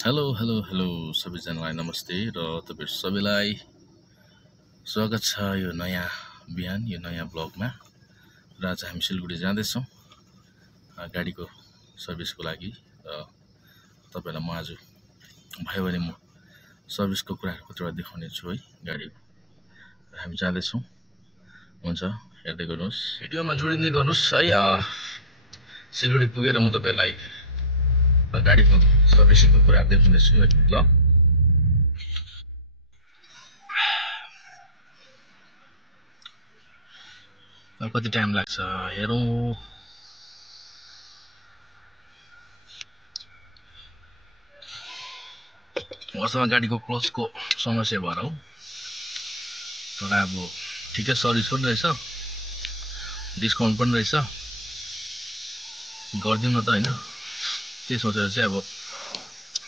Hello hello hello सबैजनालाई नमस्ते र तपाईहरु सबैलाई स्वागत छ यो नयाँ बिहान यो नयाँ ब्लगमा। र आज हामी सिलगढी जाँदैछौँ गाडीको सर्भिसको लागि। र तपाईहरुलाई म आज भयो भने म सर्भिसको कुराहरु कतिवटा देखाउने छु है गाडीको। र हामी जाँदैछौँ, हुन्छ हेर्दै गर्नुहोस्, भिडियोमा जोडिँदै गर्नुहोस् है। सिलगढी पुगेर म तपाईहरुलाई गाडीको सर्भिसिङको कुरा देखाउनेछु है ल। कति टाइम लाग्छ हेरौँ। मसँग गाडीको क्लचको समस्या भएर हो, तर अब ठिकै सर्भिस पनि रहेछ, डिस्काउन्ट पनि रहेछ, गरिदिउँ न त हैन। त्यही सोचेर चाहिँ अब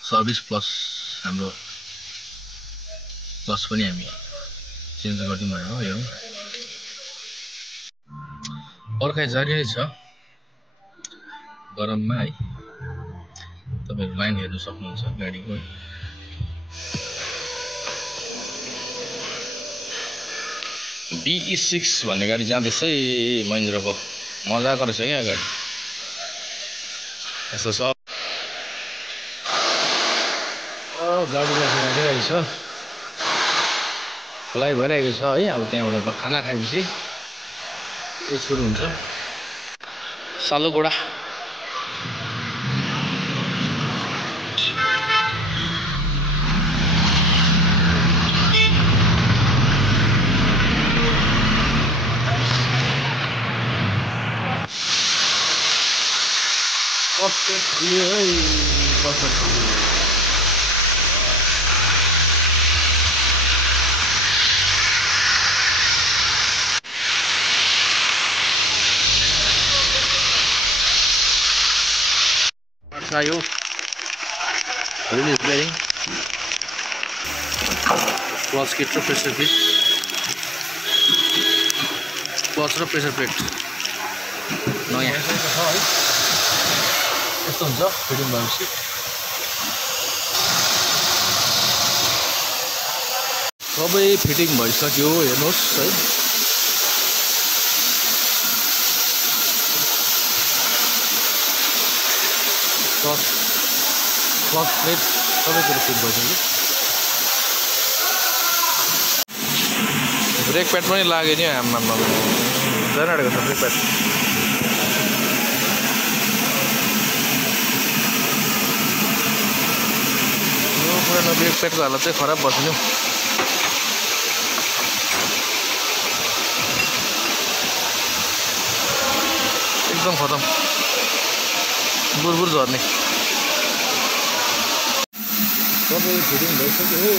सर्भिस प्लस हाम्रो क्लच पनि हामी चेन्ज गरिदिउँ भनेर हेरौँ। पर्खाइ जारी नै छ गरममा है। तपाईहरु लाइन हेर्न सक्नुहुन्छ गाडीको। BE6 भन्ने गाडी जाँदैछ है महिन्द्राको। मजाको रहेछ क्या गाडी। यस्तो छ गाडी राखिरहेको छ, फ्लाइ भइरहेको छ है। अब त्यहाँबाट खाना खाएपछि यो सुरु हुन्छ सालुगोडा। यो रिलिज बेरिङ, क्लच किट र प्रेसर किट, क्लच र प्रेसर प्लेट नयाँ छ है। यस्तो हुन्छ फिटिङ भएपछि। सबै फिटिङ भइसक्यो हेर्नुहोस् है। क्लच प्लेट सबै कुरो फिट भइसक्यो। ब्रेक प्याड पनि लाग्यो नि आम्मा जानेको छ ब्रेक प्याड। यो पुरानो ब्रेक प्याडको हालत चाहिँ खराब भएको छ नि। एकदम खतम, बुरबुर झर्ने। सबै फिटिङ भइसक्यो।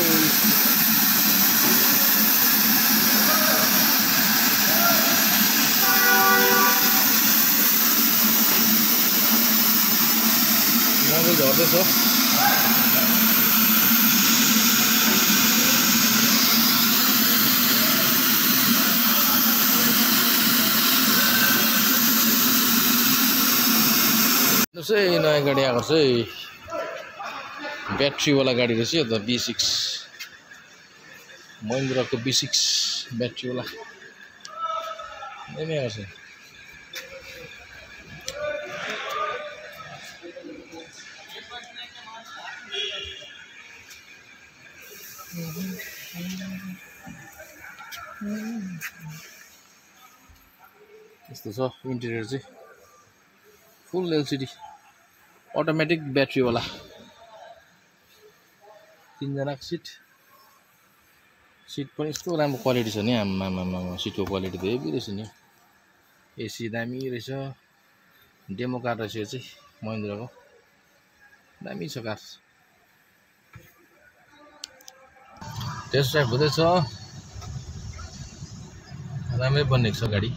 मकै झर्दैछ। नयाँ गाडी आएको छ है, ब्याट्रीवाला गाडी रहेछ यो त। B6 महिन्द्राको B6 ब्याट्रीवाला दामी आएको छ। यस्तो छ इन्टेरियर चाहिँ, फुल LCD अटोमेटिक ब्याट्रीवाला। 3 जनाको सिट पनि यस्तो राम्रो क्वालिटी छ नि। आम्मामा सिटको क्वालिटी त हेभी रहेछ नि। एसी दामी रहेछ। डेमो कार रहेछ यो चाहिँ महिन्द्राको, दामी छ कार। टेस्ट ड्राइभ हुँदैछ, राम्रै बनिएको छ गाडी।